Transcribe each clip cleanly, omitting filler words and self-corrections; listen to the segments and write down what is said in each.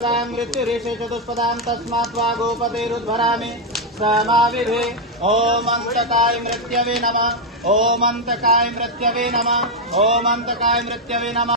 मृत्युरेषे चतुष्पदां तस्मात् वा गोपतेरुद्भरामि समाविभे। ॐ अन्तकाय मृत्यवे नमः। ॐ अन्तकाय मृत्यवे नमः। ॐ अन्तकाय मृत्यवे नमः।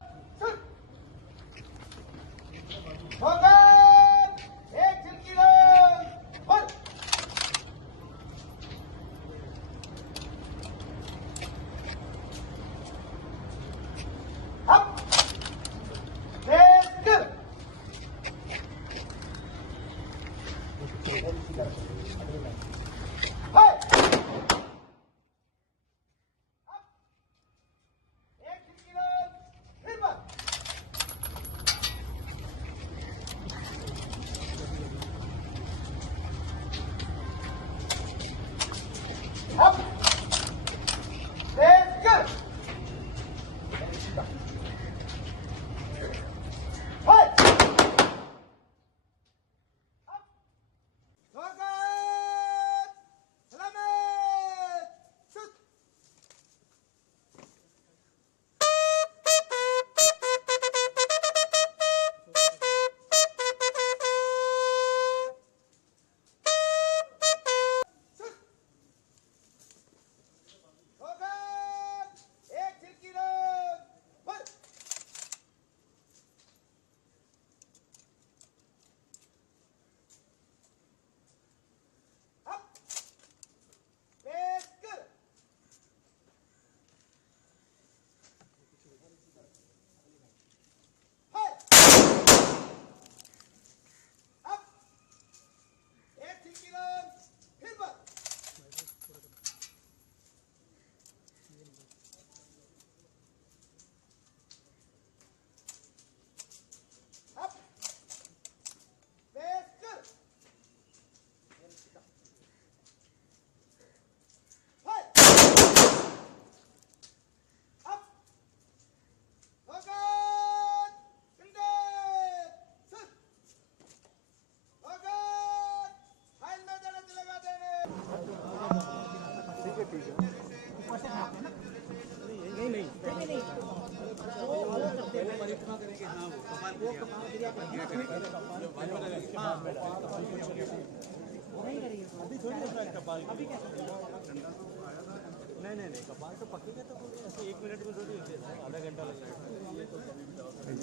नहीं कपाल तो पकेगा तो ऐसे 1 मिनट में थोड़ी होती है, आधा घंटा लगेगा।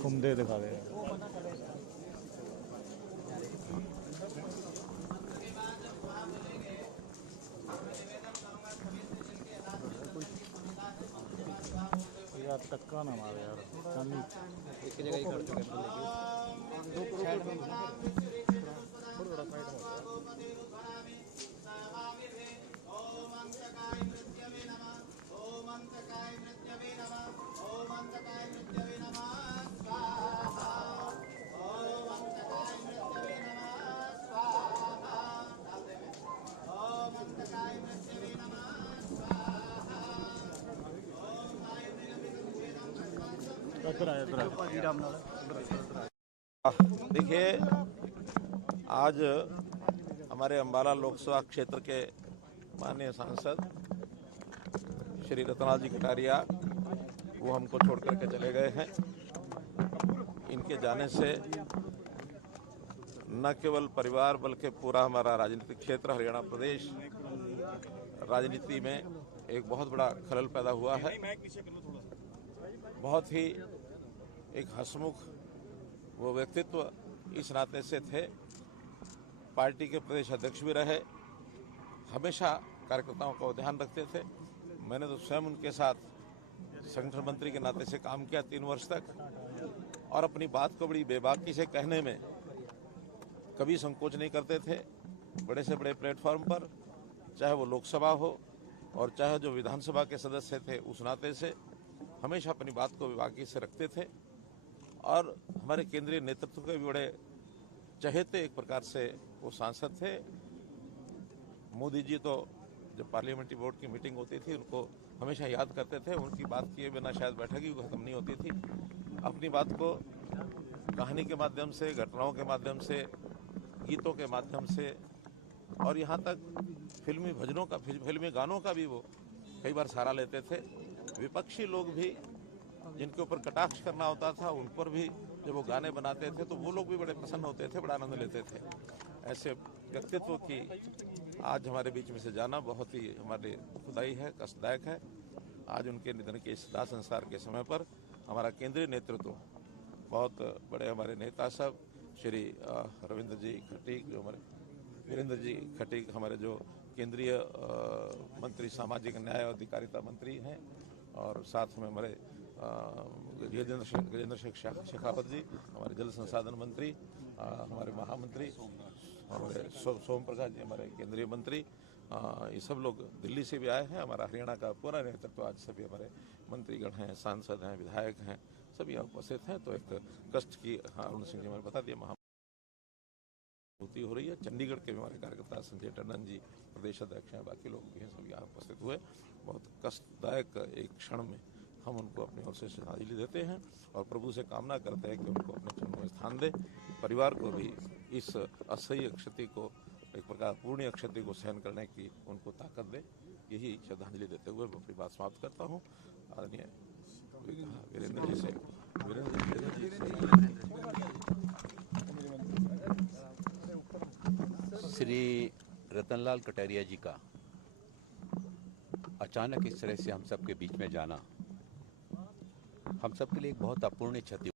घूम दे दिखा दे। यार टक्का ना मारे यार, एक जगह ही खड़ चुके देखिए, आज हमारे अम्बाला लोकसभा क्षेत्र के माननीय सांसद श्री रतनलाल जी कटारिया वो हमको छोड़ करके चले गए हैं। इनके जाने से न केवल परिवार बल्कि पूरा हमारा राजनीतिक क्षेत्र हरियाणा प्रदेश राजनीति में एक बहुत बड़ा खलल पैदा हुआ है। बहुत ही एक हंसमुख वो व्यक्तित्व इस नाते से थे, पार्टी के प्रदेश अध्यक्ष भी रहे, हमेशा कार्यकर्ताओं का ध्यान रखते थे। मैंने तो स्वयं उनके साथ संगठन मंत्री के नाते से काम किया 3 वर्ष तक, और अपनी बात को बड़ी बेबाकी से कहने में कभी संकोच नहीं करते थे। बड़े से बड़े प्लेटफॉर्म पर, चाहे वो लोकसभा हो और चाहे जो विधानसभा के सदस्य थे, उस नाते से हमेशा अपनी बात को बेबाकी से रखते थे। और हमारे केंद्रीय नेतृत्व के भी बड़े चहेते एक प्रकार से वो सांसद थे। मोदी जी तो जब पार्लियामेंट्री बोर्ड की मीटिंग होती थी उनको हमेशा याद करते थे। उनकी बात किए बिना शायद बैठक ही खत्म नहीं होती थी। अपनी बात को कहानी के माध्यम से, घटनाओं के माध्यम से, गीतों के माध्यम से और यहाँ तक फिल्मी भजनों का, फिल्मी गानों का भी वो कई बार सहारा लेते थे। विपक्षी लोग भी जिनके ऊपर कटाक्ष करना होता था उन पर भी जब वो गाने बनाते थे तो वो लोग भी बड़े प्रसन्न होते थे, बड़ा आनंद लेते थे। ऐसे व्यक्तित्व की आज हमारे बीच में से जाना बहुत ही हमारे दुखदायी है, कष्टदायक है। आज उनके निधन के इस दाह संस्कार के समय पर हमारा केंद्रीय नेतृत्व, बहुत बड़े हमारे नेता सब श्री रविंद्र जी खटीक, जो हमारे वीरेंद्र जी खटीक, हमारे जो केंद्रीय मंत्री सामाजिक न्याय और अधिकारिता मंत्री हैं, और साथ में हमारे गजेंद्र शेखावत जी, हमारे जल संसाधन मंत्री, हमारे महामंत्री, हमारे सोम प्रकाश जी, हमारे केंद्रीय मंत्री, ये सब लोग दिल्ली से भी आए हैं। हमारा हरियाणा का पूरा नेतृत्व आज सभी हमारे मंत्रीगण हैं, सांसद हैं, विधायक हैं, सभी यहाँ उपस्थित हैं। तो एक कष्ट की, अरुण सिंह जी मैंने बता दिया, महाभूति हो रही है। चंडीगढ़ के भी हमारे कार्यकर्ता संजय टंडन जी प्रदेश अध्यक्ष हैं, बाकी लोग भी हैं, सब यहाँ उपस्थित हुए। बहुत कष्टदायक एक क्षण में हम उनको अपनी ओर से श्रद्धांजलि देते हैं और प्रभु से कामना करते हैं कि उनको अपने चरणों में स्थान दे, परिवार को भी इस असह्य क्षति को, एक प्रकार पूर्ण क्षति को सहन करने की उनको ताकत दे। यही श्रद्धांजलि देते हुए मैं अपनी बात समाप्त करता हूँ। आदरणीय वीरेंद्र जी से श्री रतनलाल कटारिया जी का अचानक इस तरह से हम सबके बीच में जाना हम सबके लिए एक बहुत अपूर्णीय क्षति।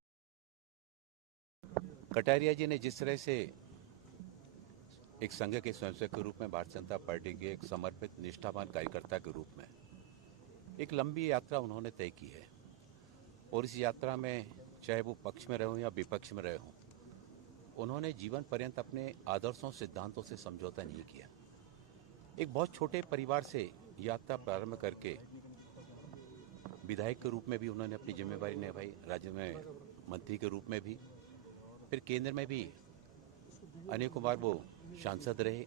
कटारिया जी ने जिस तरह से एक संघ के स्वयंसेवक के रूप में, भारतीय जनता पार्टी के एक समर्पित निष्ठावान कार्यकर्ता के रूप में एक लंबी यात्रा उन्होंने तय की है, और इस यात्रा में चाहे वो पक्ष में रहे हों या विपक्ष में रहे हों, उन्होंने जीवन पर्यंत अपने आदर्शों सिद्धांतों से समझौता नहीं किया। एक बहुत छोटे परिवार से यात्रा प्रारंभ करके विधायक के रूप में भी उन्होंने अपनी जिम्मेवारी निभाई, राज्य में मंत्री के रूप में भी, फिर केंद्र में भी अनेकों बार वो सांसद रहे,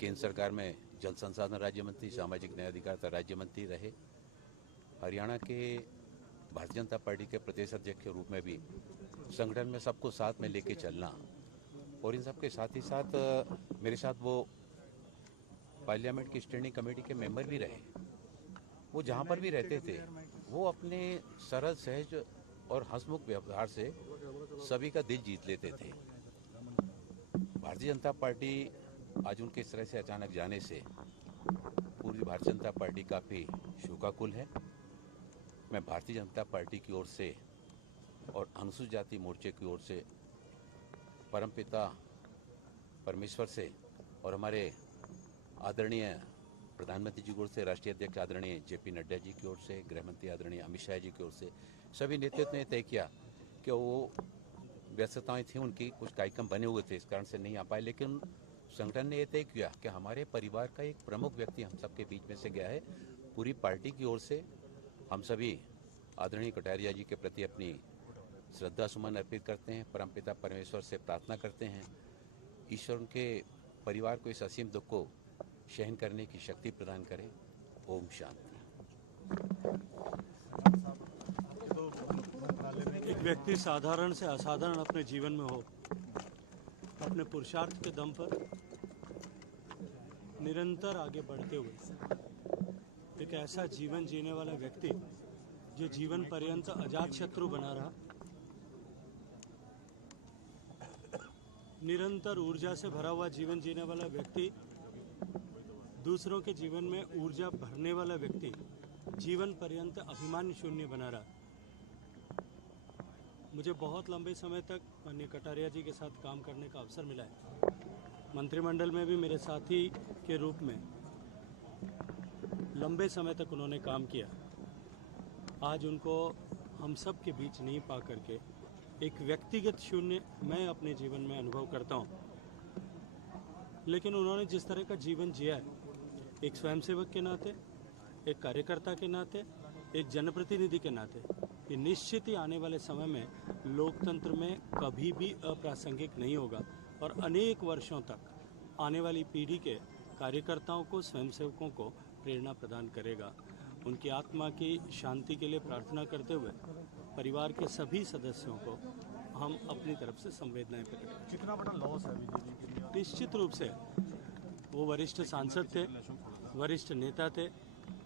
केंद्र सरकार में जल संसाधन राज्य मंत्री, सामाजिक न्याय अधिकारिता राज्य मंत्री रहे, हरियाणा के भारतीय जनता पार्टी के प्रदेश अध्यक्ष के रूप में भी संगठन में सबको साथ में लेके चलना, और इन सबके साथ ही साथ मेरे साथ वो पार्लियामेंट की स्टैंडिंग कमेटी के मेंबर भी रहे। वो जहाँ पर भी रहते थे वो अपने सरल, सहज और हंसमुख व्यवहार से सभी का दिल जीत लेते थे। भारतीय जनता पार्टी आज उनके इस तरह से अचानक जाने से पूरी भारतीय जनता पार्टी काफ़ी शोकाकुल है। मैं भारतीय जनता पार्टी की ओर से और अनुसूचित जाति मोर्चे की ओर से परमपिता परमेश्वर से और हमारे आदरणीय प्रधानमंत्री जी की ओर से, राष्ट्रीय अध्यक्ष आदरणीय जेपी नड्डा जी की ओर से, गृह मंत्री आदरणीय अमित शाह जी की ओर से, सभी नेतृत्व ने तय किया कि वो व्यस्तताएं थी उनकी, कुछ कार्यक्रम बने हुए थे, इस कारण से नहीं आ पाए, लेकिन संगठन ने यह तय किया कि हमारे परिवार का एक प्रमुख व्यक्ति हम सबके बीच में से गया है। पूरी पार्टी की ओर से हम सभी आदरणीय कटारिया जी के प्रति अपनी श्रद्धा सुमन अर्पित करते हैं, परमपिता परमेश्वर से प्रार्थना करते हैं ईश्वर उनके परिवार को इस असीम दुख को सहन करने की शक्ति प्रदान करें। ओम शांति। एक व्यक्ति साधारण से असाधारण अपने जीवन में हो, अपने पुरुषार्थ के दम पर निरंतर आगे बढ़ते हुए एक ऐसा जीवन जीने वाला व्यक्ति जो जीवन पर्यंत अजात शत्रु बना रहा, निरंतर ऊर्जा से भरा हुआ जीवन जीने वाला व्यक्ति, दूसरों के जीवन में ऊर्जा भरने वाला व्यक्ति, जीवन पर्यंत अभिमान शून्य बना रहा। मुझे बहुत लंबे समय तक माननीय कटारिया जी के साथ काम करने का अवसर मिला है। मंत्रिमंडल में भी मेरे साथी के रूप में लंबे समय तक उन्होंने काम किया। आज उनको हम सब के बीच नहीं पा करके एक व्यक्तिगत शून्य मैं अपने जीवन में अनुभव करता हूँ। लेकिन उन्होंने जिस तरह का जीवन जिया है, एक स्वयंसेवक के नाते, एक कार्यकर्ता के नाते, एक जनप्रतिनिधि के नाते, ये निश्चित ही आने वाले समय में लोकतंत्र में कभी भी अप्रासंगिक नहीं होगा और अनेक वर्षों तक आने वाली पीढ़ी के कार्यकर्ताओं को, स्वयंसेवकों को प्रेरणा प्रदान करेगा। उनकी आत्मा की शांति के लिए प्रार्थना करते हुए परिवार के सभी सदस्यों को हम अपनी तरफ से संवेदनाएं प्रकट करें। कितना बड़ा लॉस है विजय जी के लिए? निश्चित रूप से वो वरिष्ठ सांसद थे, वरिष्ठ नेता थे।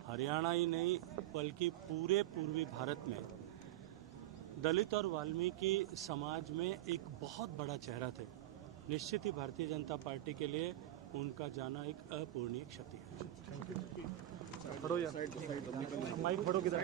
हरियाणा ही नहीं बल्कि पूरे पूर्वी भारत में दलित और वाल्मीकि समाज में एक बहुत बड़ा चेहरा थे। निश्चित ही भारतीय जनता पार्टी के लिए उनका जाना एक अपूरणीय क्षति है। फड़ो यार माइक फड़ो किधर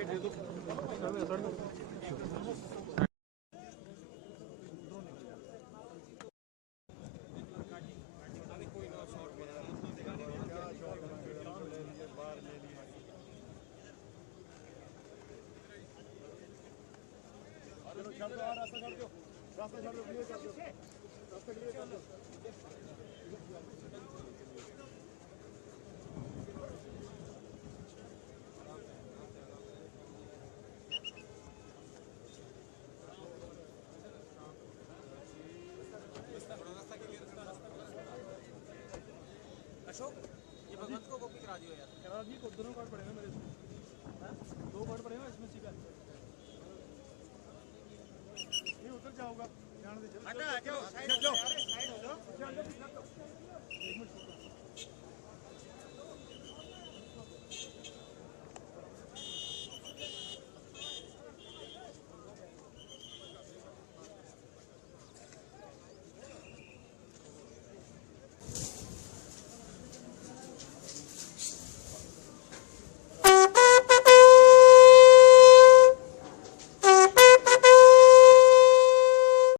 अशोक, ये भगवंत को कॉपी करा दियो यार। करा दी को दोनों कार्ड पड़ेगा मेरे से 2 कार्ड पड़ेगा इसमें सीधा नहीं उधर जाऊंगा जाने दे चलो